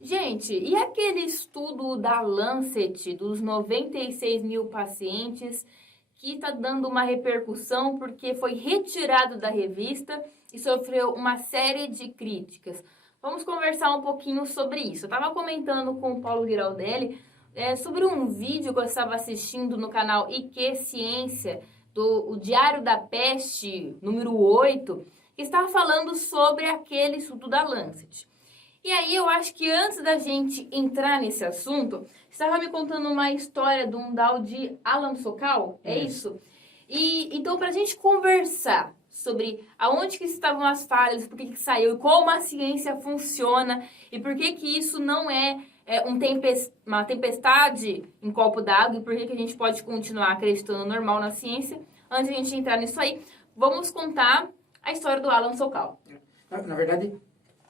Gente, e aquele estudo da Lancet dos 96 mil pacientes que está dando uma repercussão porque foi retirado da revista e sofreu uma série de críticas? Vamos conversar um pouquinho sobre isso. Eu estava comentando com o Paulo Giraldelli sobre um vídeo que eu estava assistindo no canal IQ Ciência, do o Diário da Peste, número 8, que estava falando sobre aquele estudo da Lancet. E aí eu acho que antes da gente entrar nesse assunto, você estava me contando uma história de um tal de Alan Sokal, é isso? E então para a gente conversar sobre aonde que estavam as falhas, por que que saiu, e como a ciência funciona e por que que isso não é uma tempestade em copo d'água e por que que a gente pode continuar acreditando normal na ciência. Antes de a gente entrar nisso aí, vamos contar a história do Alan Sokal. Na verdade,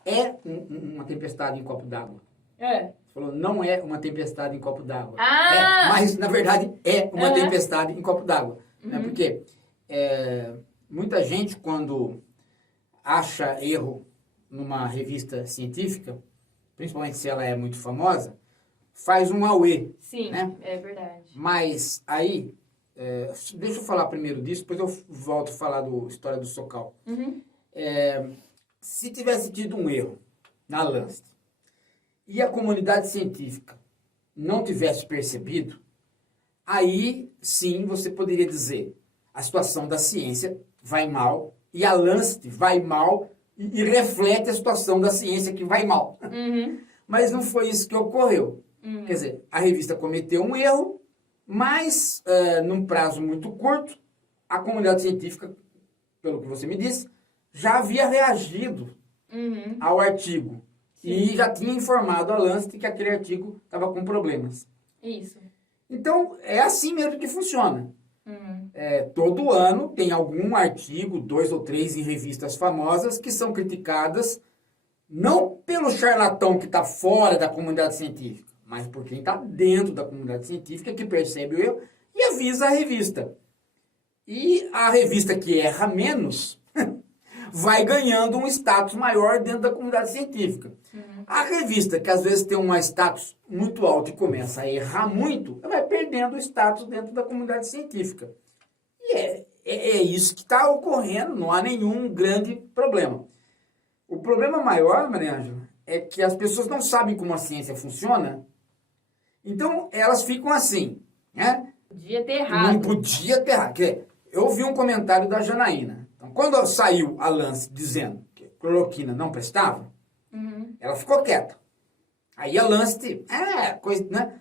é uma tempestade em copo d'água. É. Você falou, não é uma tempestade em copo d'água. Ah! Mas, na verdade, é uma tempestade em copo d'água. Né? Porque muita gente, quando acha erro numa revista científica, principalmente se ela é muito famosa, faz um auê. Sim, né? é verdade. Mas aí, deixa eu falar primeiro disso, depois eu volto a falar da história do Sokal. Se tivesse tido um erro na Lancet e a comunidade científica não tivesse percebido, aí sim você poderia dizer a situação da ciência vai mal e a Lancet vai mal e reflete a situação da ciência que vai mal. Mas não foi isso que ocorreu. Quer dizer, a revista cometeu um erro, mas num prazo muito curto, a comunidade científica, pelo que você me disse, já havia reagido ao artigo. Sim. E já tinha informado a Lancet que aquele artigo estava com problemas. Isso. Então, é assim mesmo que funciona. Todo ano tem algum artigo, 2 ou 3 em revistas famosas, que são criticadas não pelo charlatão que está fora da comunidade científica, mas por quem está dentro da comunidade científica que percebe o erro e avisa a revista. E a revista que erra menos vai ganhando um status maior dentro da comunidade científica. A revista que às vezes tem um status muito alto e começa a errar muito, ela vai perdendo o status dentro da comunidade científica. E é isso que está ocorrendo, não há nenhum grande problema. O problema maior, Maria Ângela, é que as pessoas não sabem como a ciência funciona, então elas ficam assim, né? Podia ter errado. Não podia ter errado. Eu ouvi um comentário da Janaína. Então, quando saiu a Lancet dizendo que a cloroquina não prestava, ela ficou quieta. Aí a Lancet, coisa, né?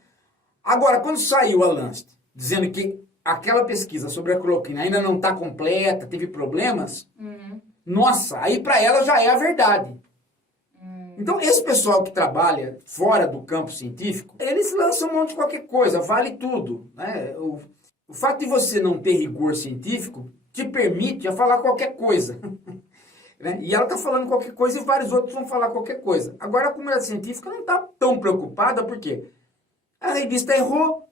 Agora, quando saiu a Lancet dizendo que aquela pesquisa sobre a cloroquina ainda não está completa, teve problemas, nossa, aí para ela já é a verdade. Então, esse pessoal que trabalha fora do campo científico, eles lançam um monte de qualquer coisa, vale tudo. Né? O fato de você não ter rigor científico te permite falar qualquer coisa. Né? E ela está falando qualquer coisa e vários outros vão falar qualquer coisa. Agora, a comunidade científica não está tão preocupada, porque a revista errou,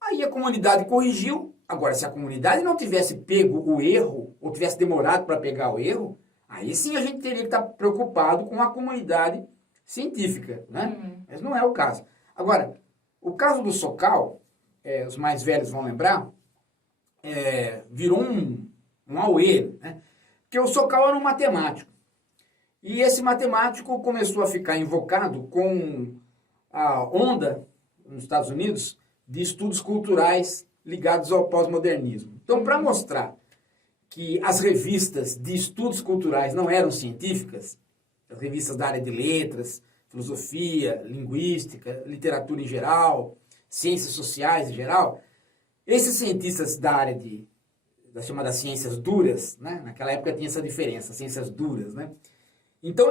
aí a comunidade corrigiu. Agora, se a comunidade não tivesse pego o erro, ou tivesse demorado para pegar o erro, aí sim a gente teria que estar preocupado com a comunidade científica, né? Mas não é o caso. Agora, o caso do Sokal, os mais velhos vão lembrar, virou um auê, né? Porque o Sokal era um matemático. E esse matemático começou a ficar invocado com a onda, nos Estados Unidos, de estudos culturais ligados ao pós-modernismo. Então, para mostrar que as revistas de estudos culturais não eram científicas, as revistas da área de letras, filosofia, linguística, literatura em geral, ciências sociais em geral, esses cientistas da área das chamadas ciências duras, né? Naquela época tinha essa diferença, ciências duras, né? Então,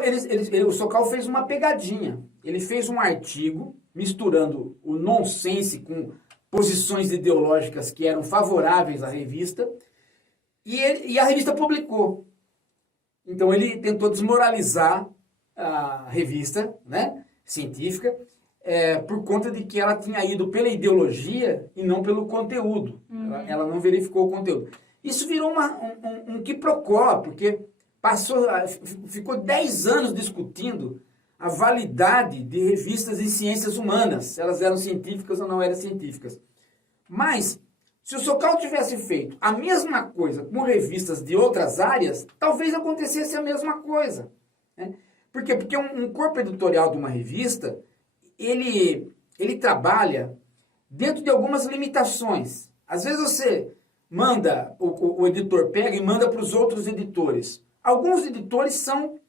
o Sokal fez uma pegadinha. Ele fez um artigo misturando o nonsense com posições ideológicas que eram favoráveis à revista, e a revista publicou. Então ele tentou desmoralizar a revista, né, científica, por conta de que ela tinha ido pela ideologia e não pelo conteúdo. Ela não verificou o conteúdo. Isso virou um quiprocó, porque ficou 10 anos discutindo a validade de revistas em ciências humanas, se elas eram científicas ou não eram científicas. Mas, se o Sokal tivesse feito a mesma coisa com revistas de outras áreas, talvez acontecesse a mesma coisa. Né? Por quê? Porque um corpo editorial de uma revista, ele trabalha dentro de algumas limitações. Às vezes você manda, o editor pega e manda para os outros editores. Alguns editores são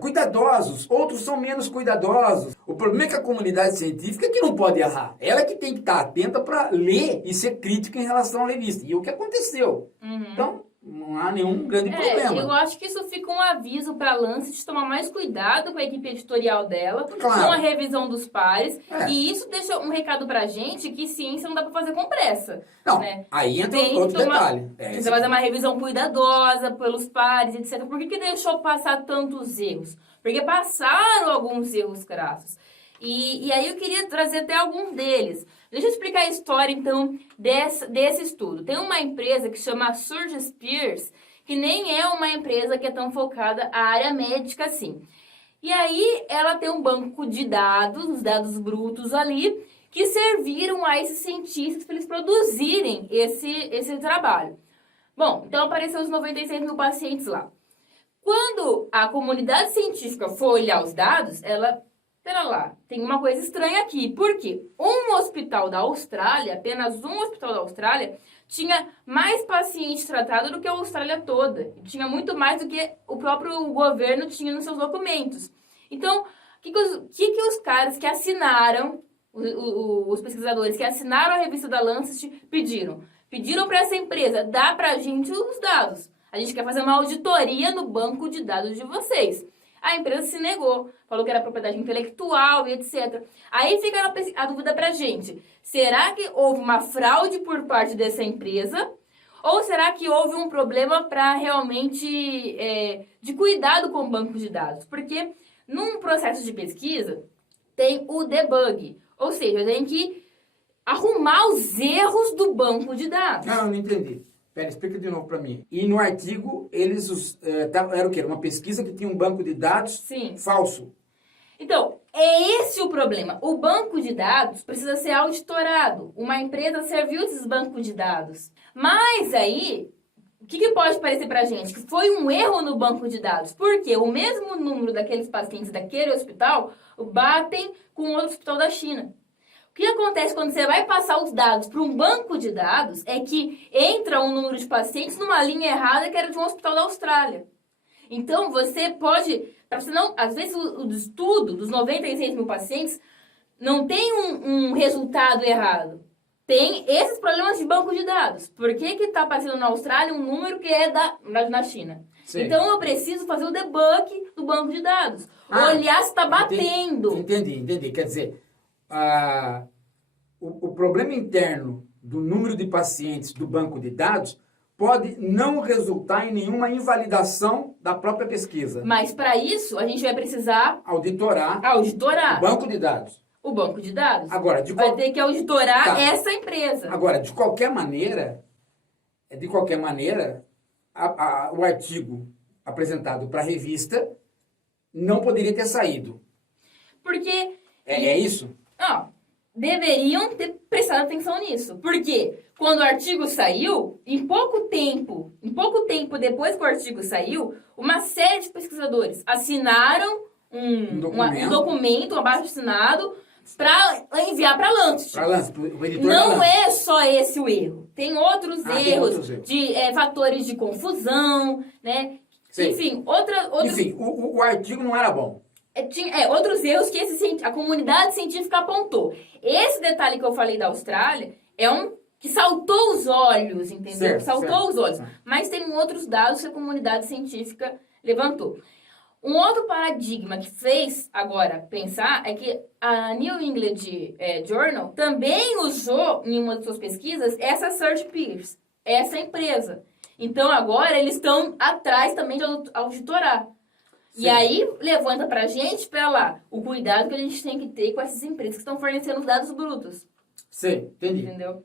cuidadosos, outros são menos cuidadosos. O problema é que a comunidade científica é que não pode errar. Ela que tem que estar atenta para ler e ser crítica em relação à revista. E o que aconteceu. Então, não há nenhum grande problema. Eu acho que isso fica um aviso para a Lancet tomar mais cuidado com a equipe editorial dela, Claro. com a revisão dos pares. E isso deixa um recado para a gente que ciência não dá para fazer com pressa. Não, né? aí entra Tem outro que tomar- detalhe. Você vai fazer uma revisão cuidadosa pelos pares, etc. Por que deixou passar tantos erros? Porque passaram alguns erros crassos. E aí eu queria trazer até alguns deles. Deixa eu explicar a história, então, desse estudo. Tem uma empresa que chama Surge Spears, que nem é uma empresa que é tão focada à área médica assim. E aí ela tem um banco de dados, os dados brutos ali, que serviram a esses cientistas para eles produzirem esse trabalho. Bom, então apareceu os 96 mil pacientes lá. Quando a comunidade científica foi olhar os dados, ela... Pera lá, tem uma coisa estranha aqui. Por quê? Um hospital da Austrália, apenas um hospital da Austrália, tinha mais pacientes tratados do que a Austrália toda. Tinha muito mais do que o próprio governo tinha nos seus documentos. Então, o que os caras que assinaram, os pesquisadores que assinaram a revista da Lancet pediram? Pediram para essa empresa, dá pra gente os dados. A gente quer fazer uma auditoria no banco de dados de vocês. A empresa se negou, falou que era propriedade intelectual e etc. Aí fica a dúvida pra gente. Será que houve uma fraude por parte dessa empresa? Ou será que houve um problema para realmente de cuidado com o banco de dados? Porque num processo de pesquisa tem o debug. Ou seja, tem que arrumar os erros do banco de dados. Não, não entendi. Pera, explica de novo para mim. E no artigo, era o quê? Uma pesquisa que tinha um banco de dados Sim. falso. Então, é esse o problema. O banco de dados precisa ser auditorado. Uma empresa serviu esses bancos de dados. Mas aí, o que pode parecer pra gente? Que foi um erro no banco de dados. Porque o mesmo número daqueles pacientes daquele hospital batem com outro hospital da China. O que acontece quando você vai passar os dados para um banco de dados é que entra um número de pacientes numa linha errada que era de um hospital da Austrália. Então, você pode... às vezes, o estudo dos 96 mil pacientes não tem um resultado errado. Tem esses problemas de banco de dados. Por que está aparecendo na Austrália um número que é na China? Sim. Então, eu preciso fazer o debug do banco de dados. Olhar se está batendo. Entendi. Quer dizer... O problema interno do número de pacientes do banco de dados pode não resultar em nenhuma invalidação da própria pesquisa. Mas para isso, a gente vai precisar auditorar o banco de dados. O banco de dados. Agora, vai ter que auditorar essa empresa. Agora, de qualquer maneira, o artigo apresentado para a revista não poderia ter saído. Porque... É isso? Deveriam ter prestado atenção nisso. Porque quando o artigo saiu, em pouco tempo depois que o artigo saiu, uma série de pesquisadores assinaram um documento, um abaixo-assinado, para enviar para a Lancet. O editor não é só esse o erro. Tem outros erros de fatores de confusão, né? Sim. Enfim, Enfim, o artigo não era bom. Outros erros que a comunidade científica apontou. Esse detalhe que eu falei da Austrália é um que saltou os olhos, entendeu? Saltou os olhos. Mas tem outros dados que a comunidade científica levantou. Um outro paradigma que fez agora pensar é que a New England Journal também usou em uma de suas pesquisas essa Surge Spears, essa empresa. Então agora eles estão atrás também de auditorar. Sim. E aí, levanta pra gente, o cuidado que a gente tem que ter com essas empresas que estão fornecendo os dados brutos. Sim, entendi. Entendeu?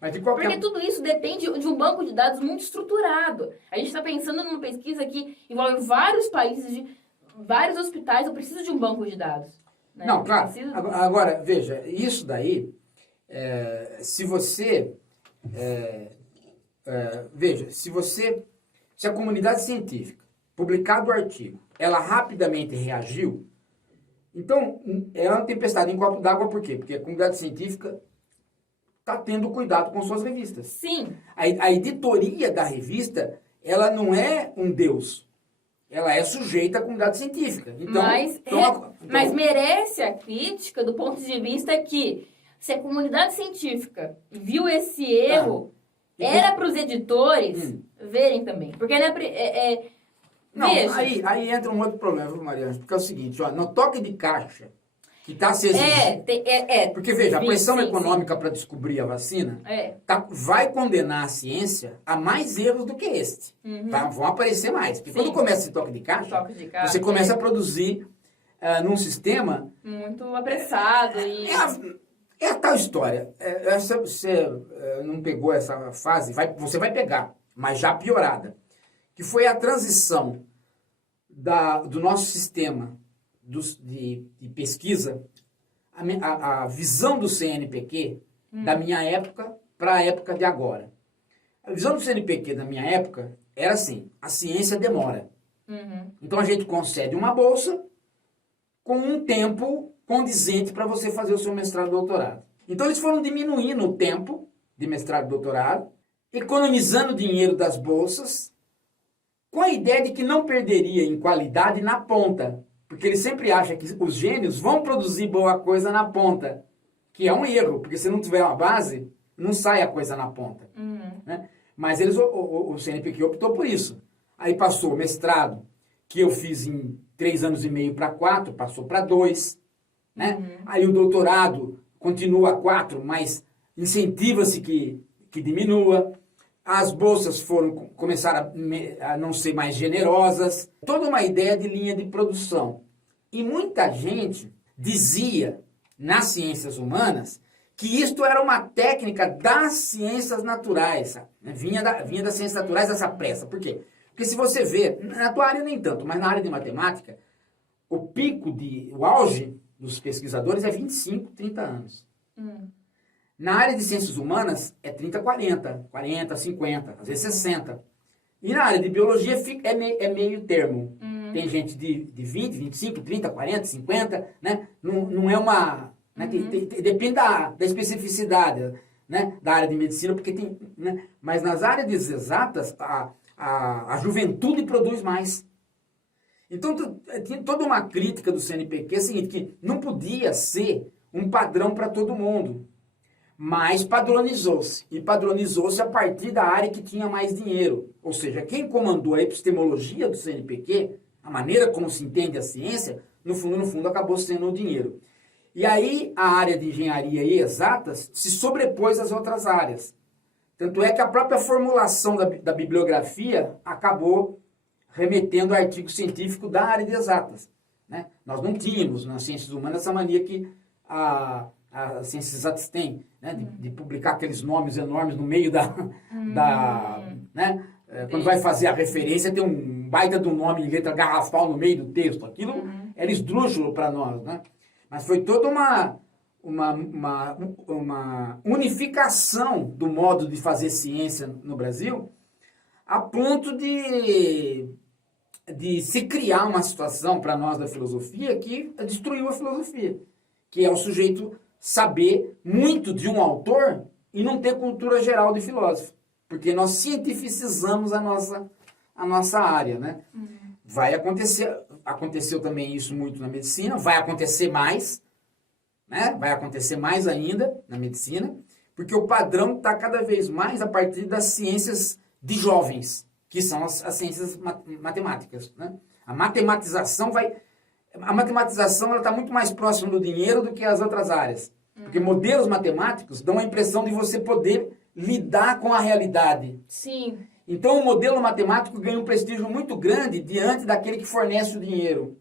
Mas Porque tudo isso depende de um banco de dados muito estruturado. A gente está pensando numa pesquisa que envolve vários países, de vários hospitais eu preciso de um banco de dados. Né? Não, claro. Preciso... Agora, veja, isso daí, se você... veja, se a comunidade científica, publicado o artigo, ela rapidamente reagiu, então é uma tempestade em copo d'água, por quê? Porque a comunidade científica está tendo cuidado com suas revistas. Sim. A editoria da revista, ela não é um deus. Ela é sujeita à comunidade científica. Então, mas merece a crítica do ponto de vista que se a comunidade científica viu esse erro, era para os editores verem também. Porque não, aí entra um outro problema, viu, Mariana? Porque é o seguinte, ó, no toque de caixa que está se exigindo... Porque, veja, a pressão econômica para descobrir a vacina vai condenar a ciência a mais erros do que este. Vão aparecer mais. Porque quando começa esse toque de caixa, você começa a produzir num sistema... muito apressado. É a tal história. Você não pegou essa fase, você vai pegar, mas já piorada. Que foi a transição do nosso sistema de pesquisa, a visão do CNPq da minha época para a época de agora. A visão do CNPq da minha época era assim, a ciência demora. Então a gente concede uma bolsa com um tempo condizente para você fazer o seu mestrado e doutorado. Então eles foram diminuindo o tempo de mestrado e doutorado, economizando dinheiro das bolsas, com a ideia de que não perderia em qualidade na ponta. Porque ele sempre acha que os gênios vão produzir boa coisa na ponta. Que é um erro, porque se não tiver uma base, não sai a coisa na ponta. Né? Mas o CNPq optou por isso. Aí passou o mestrado, que eu fiz em 3 anos e meio para 4, passou para 2. Né? Aí o doutorado continua 4, mas incentiva-se que diminua. As bolsas começaram a não ser mais generosas. Toda uma ideia de linha de produção. E muita gente dizia, nas ciências humanas, que isto era uma técnica das ciências naturais. Sabe? Vinha das ciências naturais essa pressa. Por quê? Porque se você vê, na tua área nem tanto, mas na área de matemática, o auge dos pesquisadores é 25, 30 anos. Na área de ciências humanas é 30, 40, 50, às vezes 60. E na área de biologia é meio termo. Tem gente de 20, 25, 30, 40, 50, né? Não é uma... Né? Depende da especificidade, né? Da área de medicina, porque tem... Né? Mas nas áreas exatas, a juventude produz mais. Então, tinha toda uma crítica do CNPq, é o seguinte, que não podia ser um padrão para todo mundo. Mas padronizou-se. E padronizou-se a partir da área que tinha mais dinheiro. Ou seja, quem comandou a epistemologia do CNPq, a maneira como se entende a ciência, no fundo, acabou sendo o dinheiro. E aí a área de engenharia e exatas se sobrepôs às outras áreas. Tanto é que a própria formulação da bibliografia acabou remetendo ao artigo científico da área de exatas. Né? Nós não tínhamos nas ciências humanas essa mania que as ciências exatas têm, né? de publicar aqueles nomes enormes no meio né? Quando vai fazer a referência, tem um baita de um nome em letra garrafal no meio do texto. Aquilo era esdrúxulo para nós. Né? Mas foi toda uma unificação do modo de fazer ciência no Brasil, a ponto de se criar uma situação para nós da filosofia que destruiu a filosofia, que é o sujeito saber muito de um autor e não ter cultura geral de filósofo, porque nós cientificizamos a nossa área, né? Vai acontecer, aconteceu também isso muito na medicina, vai acontecer mais, né? Vai acontecer mais ainda na medicina, porque o padrão está cada vez mais a partir das ciências de jovens, que são as ciências matemáticas, né? A matematização está muito mais próxima do dinheiro do que as outras áreas. Porque modelos matemáticos dão a impressão de você poder lidar com a realidade. Sim. Então o modelo matemático ganha um prestígio muito grande diante daquele que fornece o dinheiro.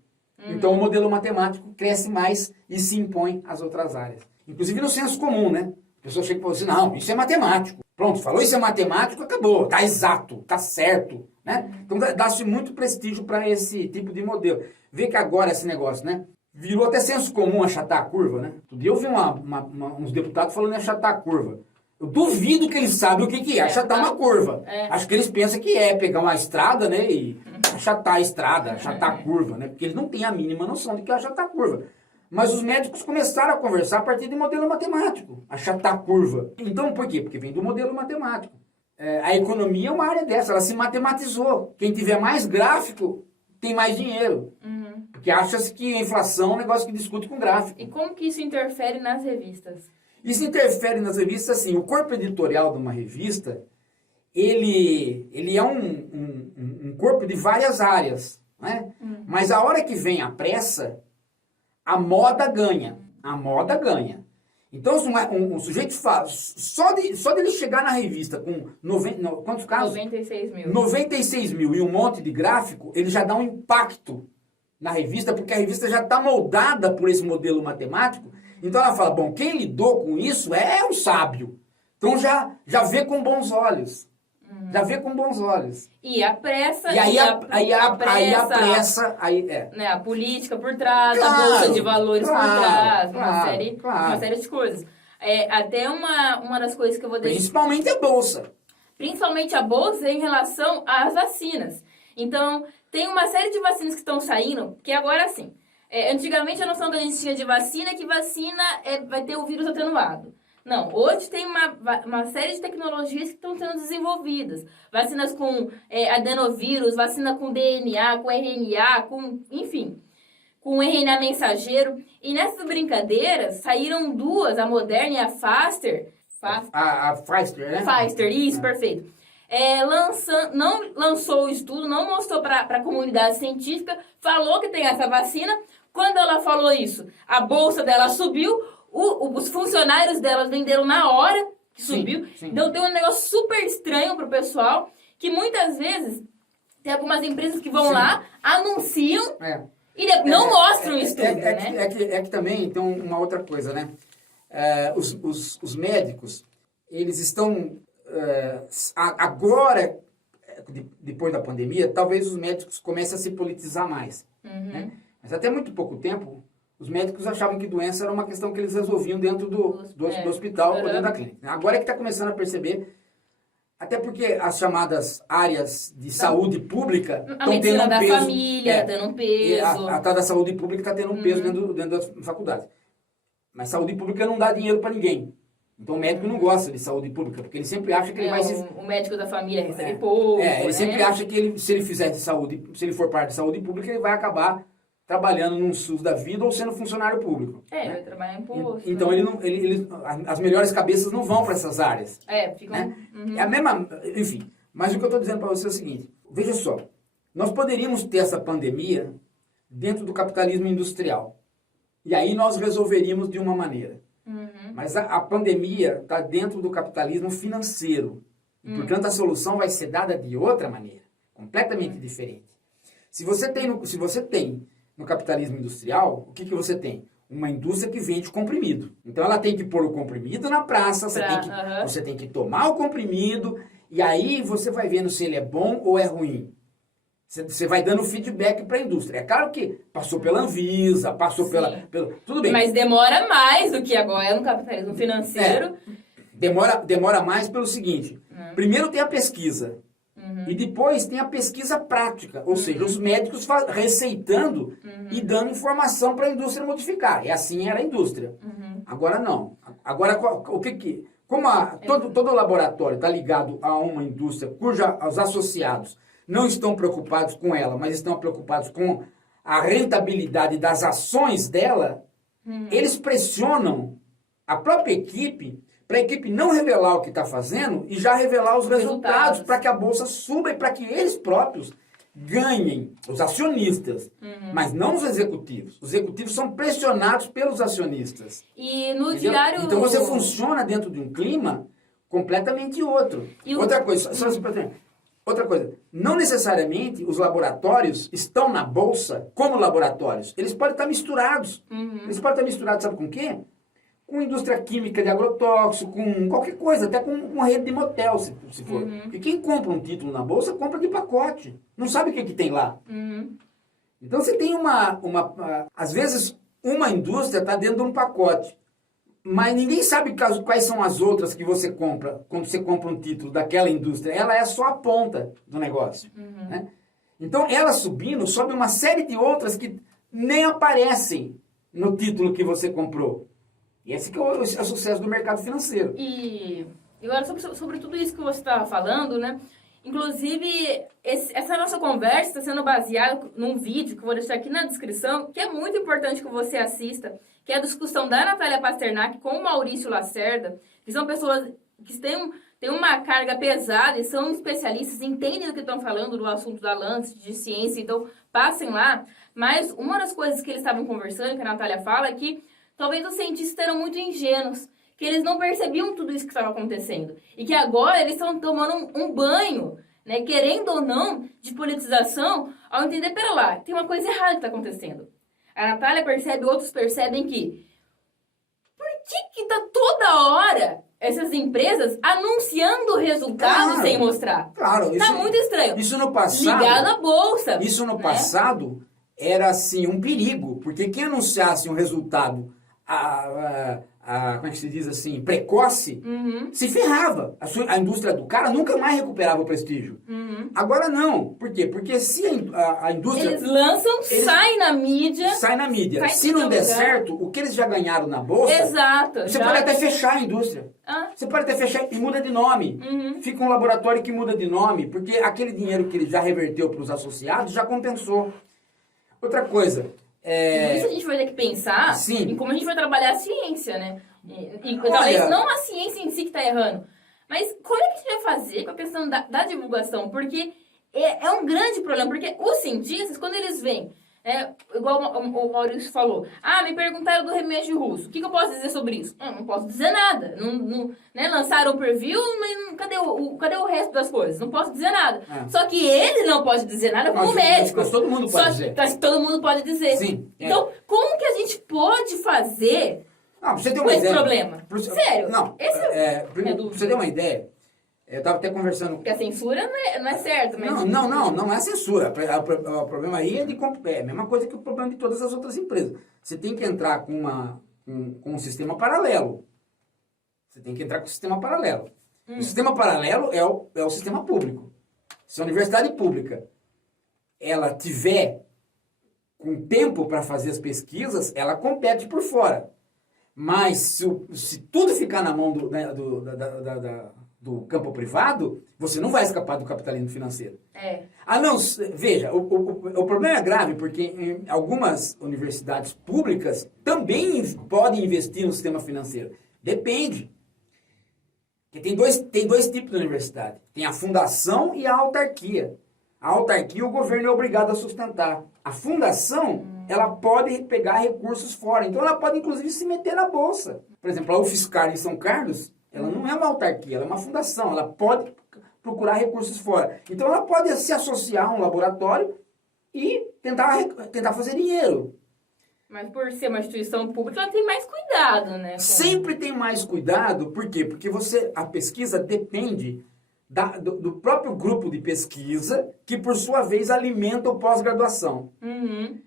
Então o modelo matemático cresce mais e se impõe às outras áreas. Inclusive no senso comum, né? A pessoa chega e fala assim, não, isso é matemático. Pronto, falou isso é matemático, acabou, tá exato, tá certo. né? Então dá-se muito prestígio para esse tipo de modelo. Vê que agora esse negócio, né? Virou até senso comum achatar a curva, né? Outro dia eu vi uns deputados falando em achatar a curva. Eu duvido que eles sabem o que é achatar uma curva. Acho que eles pensam que é pegar uma estrada, né, e achatar a estrada, achatar a curva, né? Porque eles não têm a mínima noção de que é achatar a curva. Mas os médicos começaram a conversar a partir de modelo matemático, achatar a curva. Então, por quê? Porque vem do modelo matemático. A economia é uma área dessa, ela se matematizou. Quem tiver mais gráfico tem mais dinheiro. Porque acha-se que a inflação é um negócio que discute com gráfico. E como que isso interfere nas revistas? Isso interfere nas revistas, assim, o corpo editorial de uma revista, ele é um corpo de várias áreas, né? Mas a hora que vem a pressa, a moda ganha. A moda ganha. Então, se um sujeito faz, só de ele chegar na revista com quantos casos? 96 mil. 96 mil e um monte de gráfico, ele já dá um impacto na revista, porque a revista já está moldada por esse modelo matemático. Então ela fala, bom, quem lidou com isso é um sábio. Então já vê com bons olhos. Já vê com bons olhos. E a pressa... E aí a pressa... Né, a política por trás, a bolsa de valores por trás, uma série de coisas. Até uma das coisas que eu vou deixar... Principalmente a bolsa. Principalmente a bolsa em relação às vacinas. Então, tem uma série de vacinas que estão saindo, que agora, assim... antigamente a noção que a gente tinha de vacina é que vacina vai ter o vírus atenuado. Não, hoje tem uma série de tecnologias que estão sendo desenvolvidas. Vacinas com adenovírus, vacina com DNA, com RNA, enfim, com RNA mensageiro. E nessas brincadeiras saíram duas, a Moderna e a Pfizer. A Pfizer, né? Pfizer, isso, perfeito. Não lançou o estudo, não mostrou para a comunidade científica, falou que tem essa vacina. Quando ela falou isso, a bolsa dela subiu, os funcionários delas venderam na hora que subiu. Sim. Então tem um negócio super estranho pro pessoal, que muitas vezes tem algumas empresas que vão lá, anunciam e não mostram o estudo, né? É que também, então, uma outra coisa, né? Os médicos, eles estão... agora, depois da pandemia, talvez os médicos comecem a se politizar mais. Né? Mas até muito pouco tempo, os médicos achavam que doença era uma questão que eles resolviam dentro do hospital ou dentro da clínica. Agora é que está começando a perceber, até porque as chamadas áreas de saúde pública estão tendo um peso. A família tendo um peso. A tal da saúde pública está tendo um peso dentro das faculdades. Mas saúde pública não dá dinheiro para ninguém. Então o médico não gosta de saúde pública, porque ele sempre acha que ele vai se... O médico da família recebe pouco. Ele sempre acha que se ele fizer de saúde, se ele for parte de saúde pública, ele vai acabar trabalhando num SUS da vida ou sendo funcionário público. Vai trabalhar em posto. Então as melhores cabeças não vão para essas áreas. Ficam... Né? É a mesma... Enfim, mas o que eu estou dizendo para você é o seguinte, veja só, nós poderíamos ter essa pandemia dentro do capitalismo industrial. E aí nós resolveríamos de uma maneira. Mas a pandemia está dentro do capitalismo financeiro. E, portanto, a solução vai ser dada de outra maneira, completamente diferente. Se você tem no capitalismo industrial, o que você tem? Uma indústria que vende comprimido. Então, ela tem que pôr o comprimido na praça, você tem que tomar o comprimido, e aí você vai vendo se ele é bom ou é ruim. Você vai dando feedback para a indústria. É claro que passou pela Anvisa, passou pela... Tudo bem. Mas demora mais do que agora no capitalismo financeiro. Demora mais pelo seguinte. Primeiro tem a pesquisa. E depois tem a pesquisa prática. Ou seja, os médicos receitando e dando informação para a indústria modificar. E assim era a indústria. Agora não. Agora, o que... Como todo laboratório está ligado a uma indústria os associados não estão preocupados com ela, mas estão preocupados com a rentabilidade das ações dela, eles pressionam a própria equipe para a equipe não revelar o que está fazendo e já revelar os resultados para que a bolsa suba e para que eles próprios ganhem, os acionistas, mas não os executivos. Os executivos são pressionados pelos acionistas. E no diário... Então você funciona dentro de um clima completamente outro. Outra coisa, Outra coisa, não necessariamente os laboratórios estão na bolsa como laboratórios. Eles podem estar misturados. Eles podem estar misturados, sabe com o quê? com indústria química de agrotóxico, com qualquer coisa, até com uma rede de motel, se for. Porque quem compra um título na bolsa, compra de pacote. Não sabe o que tem lá. Então você tem às vezes, uma indústria está dentro de um pacote. Mas ninguém sabe quais são as outras que você compra quando você compra um título daquela indústria. Ela é só a ponta do negócio. Né? Então, ela subindo, sobe uma série de outras que nem aparecem no título que você comprou. E esse que é o sucesso do mercado financeiro. E agora, sobre tudo isso que você estava falando, né? Inclusive, essa nossa conversa está sendo baseada num vídeo que eu vou deixar aqui na descrição, que é muito importante que você assista, que é a discussão da Natália Pasternak com o Maurício Lacerda, que são pessoas que têm uma carga pesada e são especialistas, entendem do que estão falando do assunto da Lancet, de ciência, então passem lá. Mas uma das coisas que eles estavam conversando, que a Natália fala, é que talvez os cientistas eram muito ingênuos, que eles não percebiam tudo isso que estava acontecendo. E que agora eles estão tomando um banho, né, querendo ou não, de politização, ao entender, pera lá, tem uma coisa errada que está acontecendo. A Natália percebe, outros percebem que por que está toda hora essas empresas anunciando resultados sem mostrar? Claro. Está muito estranho. Isso no passado... Ligado à bolsa. Isso no passado era, assim, um perigo, porque quem anunciasse um resultado... como é que se diz assim, precoce, se ferrava. A indústria do cara nunca mais recuperava o prestígio. Agora não. Por quê? Porque se a indústria... Eles lançam, sai na mídia. Sai na mídia. Se não der certo, o que eles já ganharam na bolsa... Exato. Você pode até fechar a indústria. Você pode até fechar e muda de nome. Fica um laboratório que muda de nome, porque aquele dinheiro que ele já reverteu para os associados já compensou. Outra coisa... Isso a gente vai ter que pensar em como a gente vai trabalhar a ciência, né? E talvez não a ciência em si que está errando, mas como é que a gente vai fazer com a questão da divulgação? Porque é um grande problema, porque os cientistas, quando eles vêm, igual o Maurício falou, me perguntaram do remédio russo, o que eu posso dizer sobre isso? Não posso dizer nada. Né? Lançaram o preview, mas cadê o resto das coisas? Não posso dizer nada. Só que ele não pode dizer nada como médico. Mas todo mundo pode dizer. Todo mundo pode dizer. Sim. Então, como que a gente pode fazer pra você ter com uma esse ideia, problema? Sério? Não, pra você ter uma ideia, eu estava até conversando... Porque a censura não é certo, mas... Não é censura. O problema aí é a mesma coisa que o problema de todas as outras empresas. Você tem que entrar com um sistema paralelo. Você tem que entrar com o sistema paralelo. O sistema paralelo é o sistema público. Se a universidade pública ela tiver com tempo para fazer as pesquisas, ela compete por fora. Mas se tudo ficar na mão do campo privado, você não vai escapar do capitalismo financeiro. Veja, o problema é grave porque em algumas universidades públicas também podem investir no sistema financeiro. Depende. Porque tem dois tipos de universidade. Tem a fundação e a autarquia. A autarquia o governo é obrigado a sustentar. A fundação, ela pode pegar recursos fora. Então ela pode inclusive se meter na bolsa. Por exemplo, a UFSCar em São Carlos, ela não é uma autarquia, ela é uma fundação. Ela pode procurar recursos fora. Então ela pode se associar a um laboratório e tentar fazer dinheiro. Mas por ser uma instituição pública, ela tem mais cuidado, né? Sempre tem mais cuidado. Por quê? Porque a pesquisa depende do próprio grupo de pesquisa, que por sua vez alimenta o pós-graduação.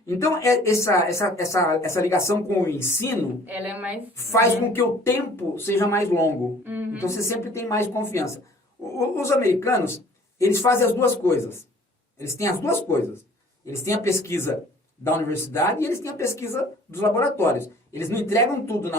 Então, essa ligação com o ensino ela é mais... faz com que o tempo seja mais longo. Então, você sempre tem mais confiança. Os americanos, eles fazem as duas coisas. Eles têm as duas coisas. Eles têm a pesquisa da universidade e eles têm a pesquisa dos laboratórios. Eles não entregam tudo na